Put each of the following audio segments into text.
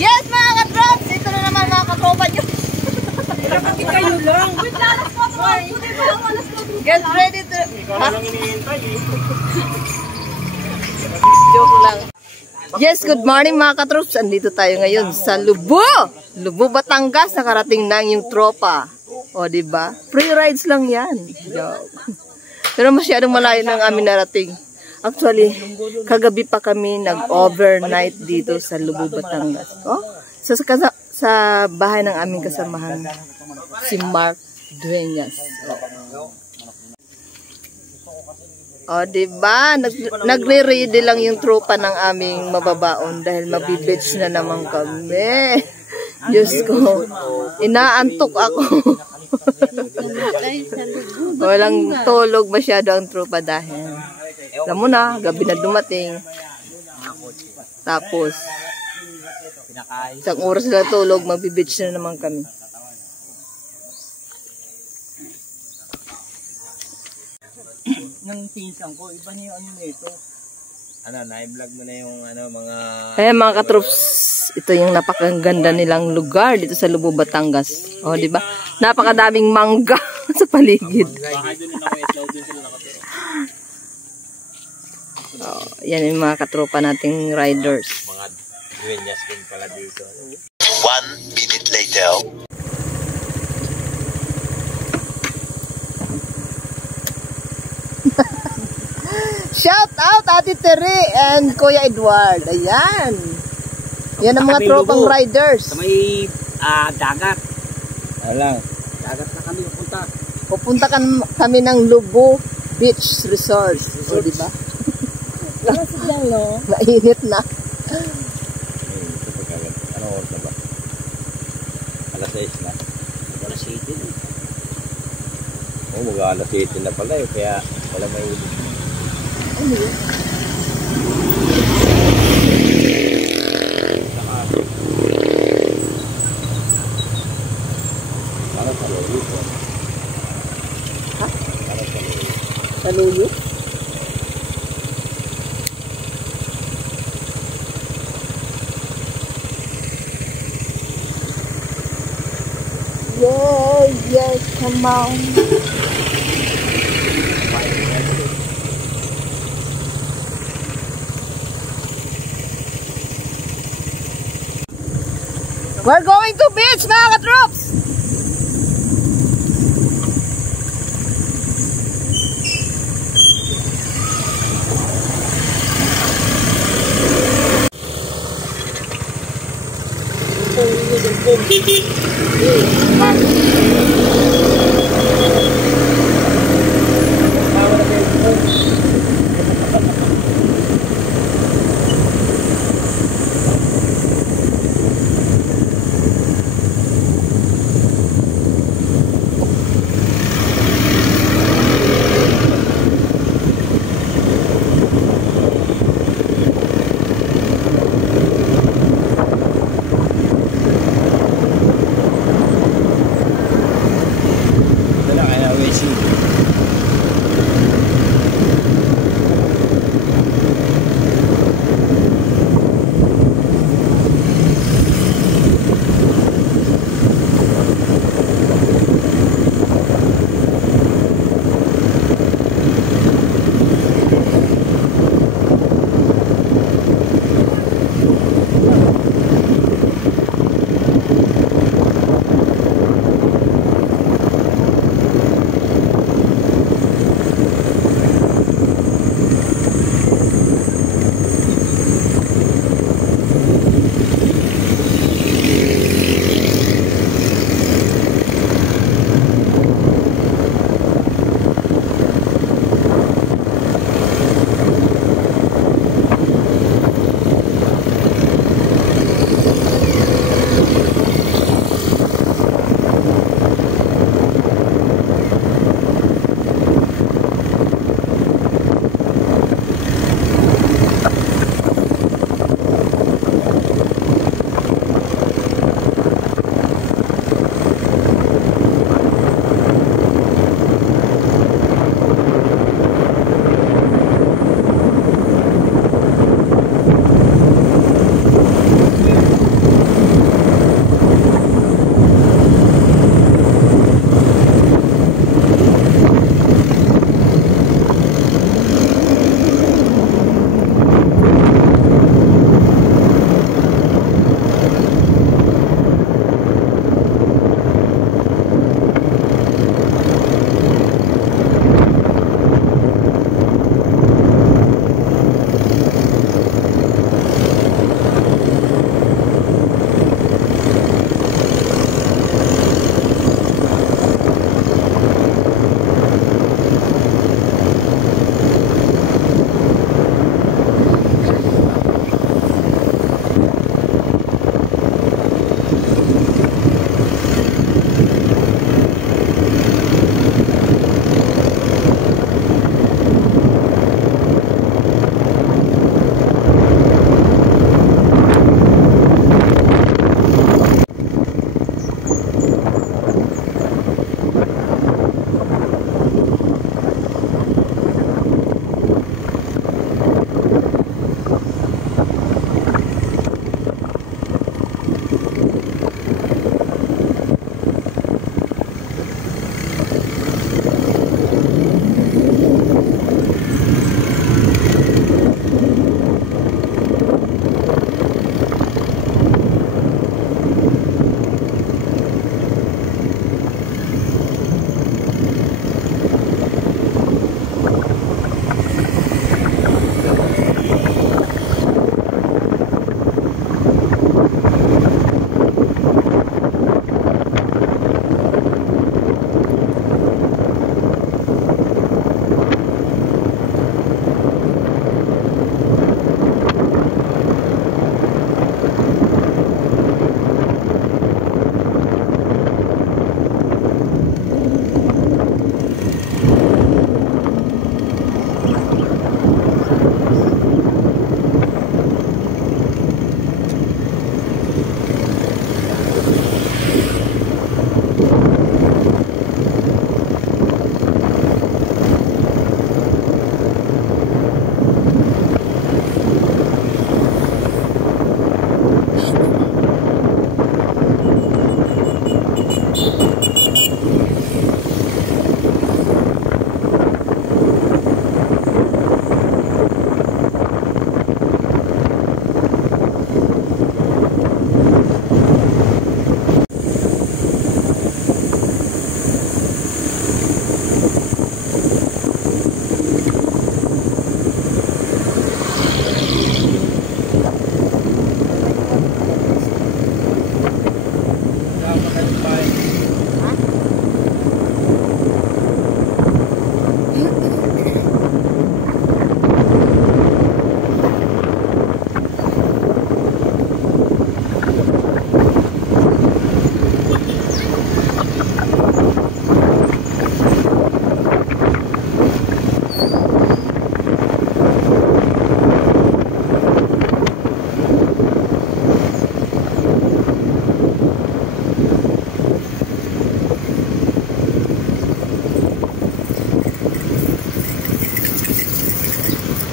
Yes, mga katrops! Ito na naman mga katropa nyo. Bakit kayo lang? Wait, lalas po. Get ready to... Ikaw na lang iniintay eh. Joke lang. Yes, good morning mga katrops. Andito tayo ngayon sa Lubo. Lubo, Batangas. Nakarating na yung tropa. O, diba? Free rides lang yan. Joke. Pero masyadong malayo ng amin narating. Actually, kagabi pa kami nag-overnight dito sa Lubo, Batangas. Oh, sa bahay ng aming kasamahan, si Mark Dueñas. Oh, diba? Nagre-ready lang yung tropa ng aming mababaon dahil mabibitch na naman kami. Diyos ko, inaantok ako. Walang tulog masyado ang tropa dahil alam mo na, gabi na dumating. Tapos isang oras na tulog, magbibitch na naman kami. Nang pinsang ko, iba niyo ano nito. Ano, na-vlog mo na yung ano, mga... Kaya mga katrops, ito yung napakaganda nilang lugar dito sa Lubo, Batangas. O, di ba? Napakadaming mangga sa paligid. Oh, yan yung mga katropa nating riders. Mga dueñas din pala dito. 1 minute later. Shout out Ate Tere and Kuya Edward. Ayan. Yan ang mga tropang riders. Sa may dagat. Alang. Dagat na kami pupunta. Pupunta kami ng Lubo Beach Resort. O, diba? Mainit na. Ano oras na ba? Alas 6 na. Alas 7 na. Oo, mag-alas 7 na pala eh. Kaya wala may ulit. Ano yun? Para sa luyo po. Ha? Para sa luyo. Sa luyo? Yes, come on. We're going to beach, mga katrops!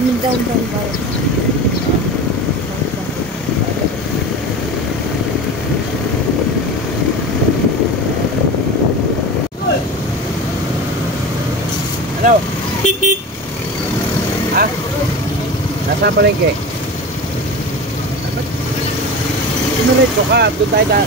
Daming daw. Ano? Ha? Nasaan palengke? Diretso ka, doon tayo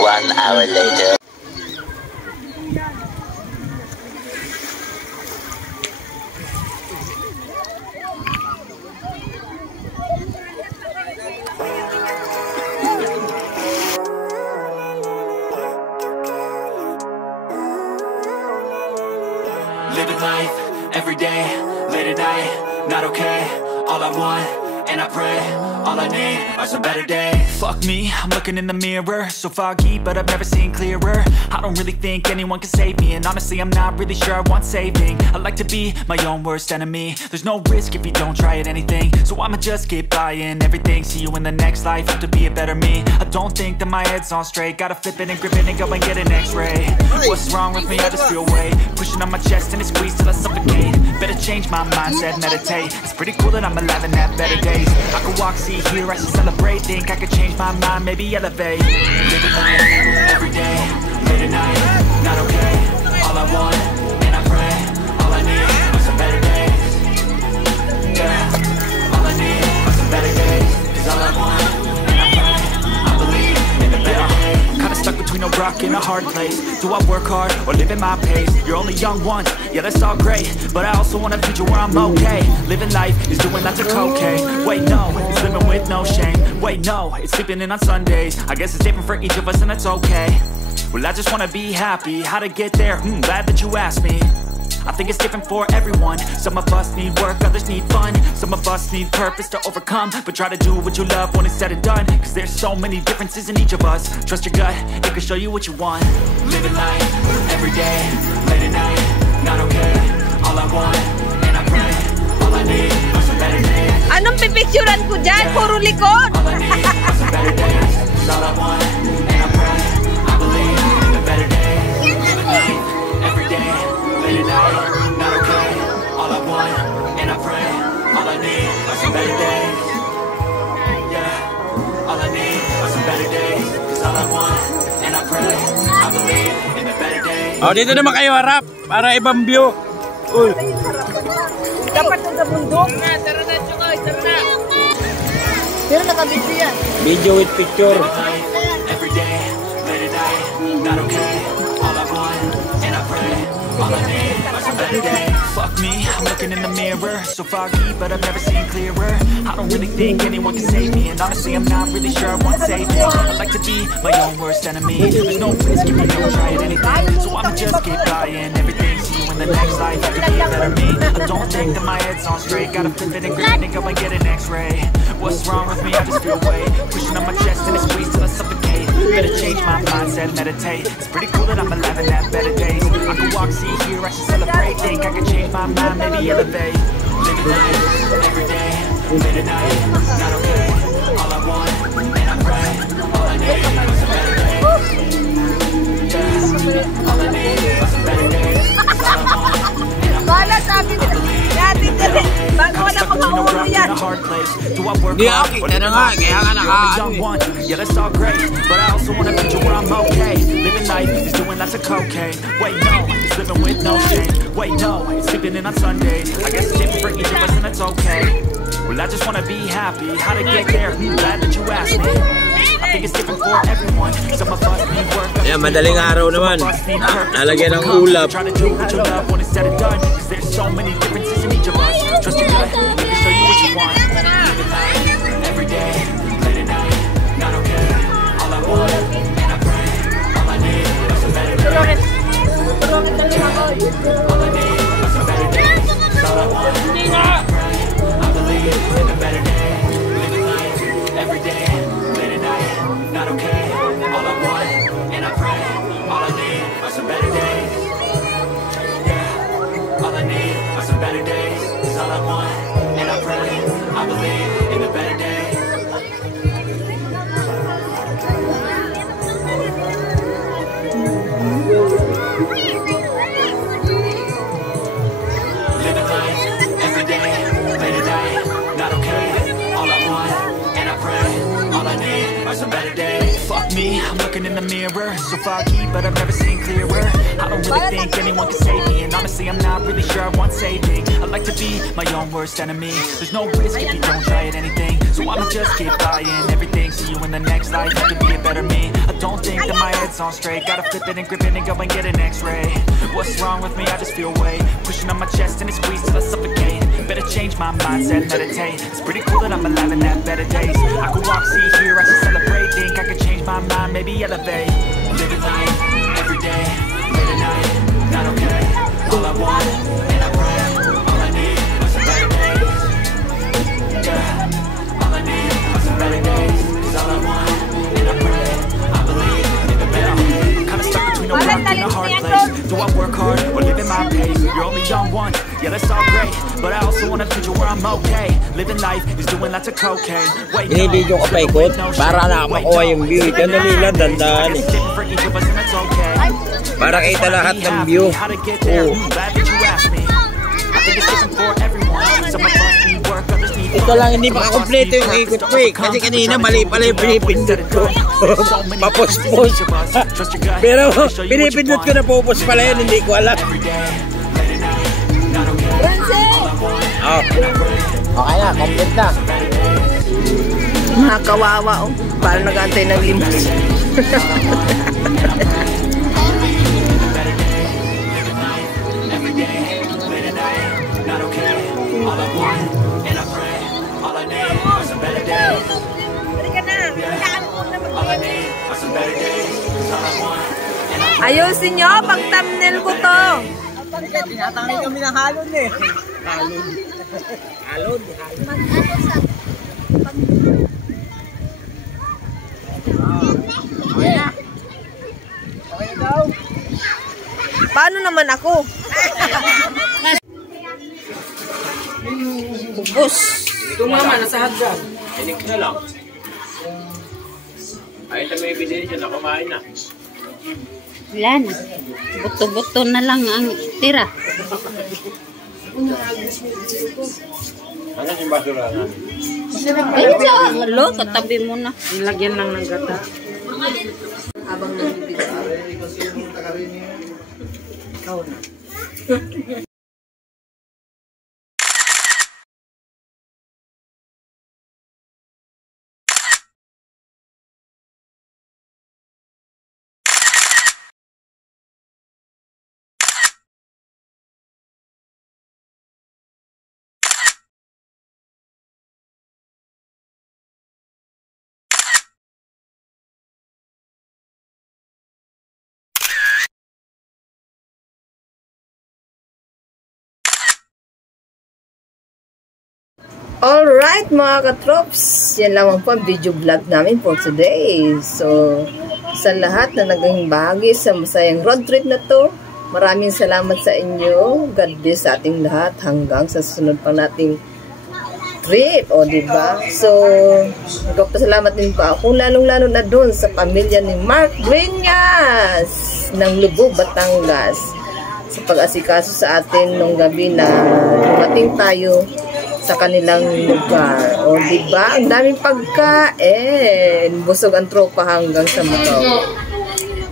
One hour later. Living life, every day, late at night, not okay. All I want, and I pray, all I need are some better days. Fuck me, I'm looking in the mirror, so foggy, but I've never seen clearer. I don't really think anyone can save me, and honestly I'm not really sure I want saving. I like to be my own worst enemy. There's no risk if you don't try at anything, so I'ma just keep buying everything. See you in the next life, have to be a better me. I don't think that my head's on straight, gotta flip it and grip it and go and get an x-ray. What's wrong with me? I just feel weight pushing on my chest and it squeezes till I suffocate. Better change my mindset, meditate. It's pretty cool that I'm alive and have better days. I could walk, see, hear, I should celebrate. Think I could change my mind, maybe elevate. Living life, every day, late at night, not okay. All I want, and I pray, all I need are some better days. Yeah, all I need are some better days. 'Cause all I want, and I pray, I believe in the better days. Kinda stuck between a rock and a hard place. Do I work hard or live at my pace? You're only young once, yeah that's all great, but I also want a future where I'm okay. Living life is doing lots of cocaine. Wait no, it's living with no shame. Wait no, it's sleeping in on Sundays. I guess it's different for each of us and that's okay. Well I just wanna be happy, how to get there? Glad that you asked me. I think it's different for everyone. Some of us need work, others need fun. Some of us need purpose to overcome. But try to do what you love when it's said and done. Cause there's so many differences in each of us. Trust your gut, it can show you what you want. Living life, every day, late at night, not okay. All I want, and I pray, all I need are some better days. Anong pipicturan ko dyan? Puro likod! All I need are some better days. Cause all I want, and I pray, I believe in the better days. Living life, every day, late at night, not okay. All I want, and I pray, all I need are some better days. Yeah, all I need are some better days. Cause all I want, and I pray, I believe in the better days. Oh, dito naman kayo harap para ibang view. Uy. Dapat doon sa bundok. Tara na, Chukoy, tara na. Pero nakabidyo yan. Video with picture. Every day, late at night, not okay. All I want, and I pray, all I need are some better days. Fuck me, I'm looking in the mirror, so foggy, but I've never seen clearer. I don't really think anyone can save me, and honestly I'm not really sure I want saving. I like to be my own worst enemy. There's no risk if you don't try at anything, so I'ma just keep buying everything. See you in the next life, I could be a better me. I don't think that my head's on straight. Gotta flip it and grip it and go and get an x-ray. What's wrong with me? I just feel weight pushing on my chest and it squeezes till I suffocate. Better change my mindset, meditate. It's pretty cool that I'm alive and have better days. I could walk, see, hear, I should celebrate. Think I could change my mind, maybe elevate. Living life, every day, late at night, not okay. All I want, and I pray. All I need is a better day. Yeah, all I need is a better day. That's all I want, and I pray. Bala sabi nila, dati dali, bago wala mga ulo yan. Do I work hard or live life? You're only young one, yeah that's all great. But I also want a future where I'm okay. Living life is doing lots of cocaine. Wait no, it's living with no shame. Wait no, it's sleeping in on Sundays. I guess it's different for each of us and that's okay. Well I just wanna be happy. How to get there? Glad that you asked me. I think it's different for everyone. Some of us need work. Ayan, madaling araw naman. Nalagyan ng ulap. Trying to do what you love when it's said and done. Cause there's so many differences in each of us. Trust your gut, let me show you what you want. Living life, every day, late at night, not okay. All I want, and I pray. All I need is a better day. All I need is a better day. All I want, and I pray. I believe in a better day. Living life, every day, late at night, not okay. All I want, and I pray. All I need are some better days. Yeah, all I need are some better days. Is all I want, and I pray. I believe in a better day. Living life, every day, late at night, not okay. All I want, and I pray. All I need are some better days. Fuck me, I'm looking in the mirror. So foggy, but I've never seen clearer. I don't really think anyone can save me. And honestly, I'm not really sure I want saving. I like to be my own worst enemy. There's no risk if you don't try at anything. So I'ma just keep buying everything. See you in the next life, I could be a better me. I don't think that my head's on straight. Gotta flip it and grip it and go and get an x-ray. What's wrong with me? I just feel weight pushing on my chest and it squeezes till I suffocate. Better change my mindset, meditate. It's pretty cool that I'm alive and have better days. I could walk, see, hear, I should celebrate. Think I could change my mind, maybe elevate. Living life, every day, late at night, not okay. All I want, and I pray. All I need are some better days. Yeah, all I need are some better days. Is all I want, and I pray. I believe in the better days. Kinda stuck between a rock and a hard place. Do I work hard or live in my pace? You're only young one, yeah that's all great. But I also want a future where I'm okay. Living life is doing lots of cocaine. Wait no, Binibidyo ko pa ikot para na makuha yung view. Ito nila dandaan eh. Para kita lahat ng view. Oh. Ito lang hindi pa kompleto yung ikot ko eh. Kasi kanina mali pala yung pinipindot ko. Papospos. Pero pinipindot ko na popos pala yun, hindi ko alam. Oh. Okay na, complete na. Mga kawawa oh. Parang nag-aantay ng limas. Ayusin nyo, pag thumbnail ko to. Tinatangay kami ng halon eh. Halon. Okay daw. Paano naman ako? Ubus. Ito mama, nasa hagdan. Inik na lang. Ay, ito may binili siya na kumain na. Wala na. Buto-buto na lang ang tira. Ano yung basura namin? Hello, katabi mo na. Nilagyan lang ng gata. Habang nagbibigay. Alright mga katrops, yan lamang po ang video vlog namin for today. So, sa lahat na naging bahagi sa masayang road trip na to, maraming salamat sa inyo. God bless sa ating lahat hanggang sa susunod pa nating trip, o diba? So, nagpapasalamat din pa ako, lalong-lalo na doon sa pamilya ni Mark Dueñas ng Lubo, Batangas, sa pag-asikaso sa atin nung gabi na dumating tayo sa kanilang lugar. O diba? Ang daming pagkain. Busog ang tropa hanggang sa Macau.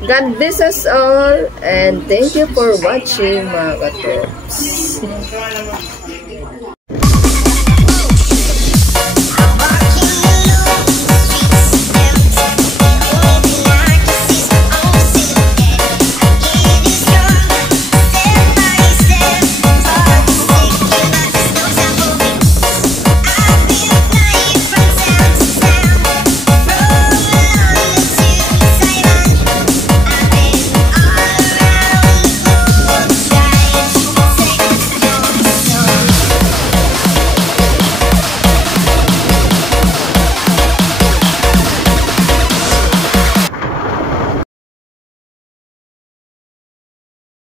God bless us all and thank you for watching mga katrops.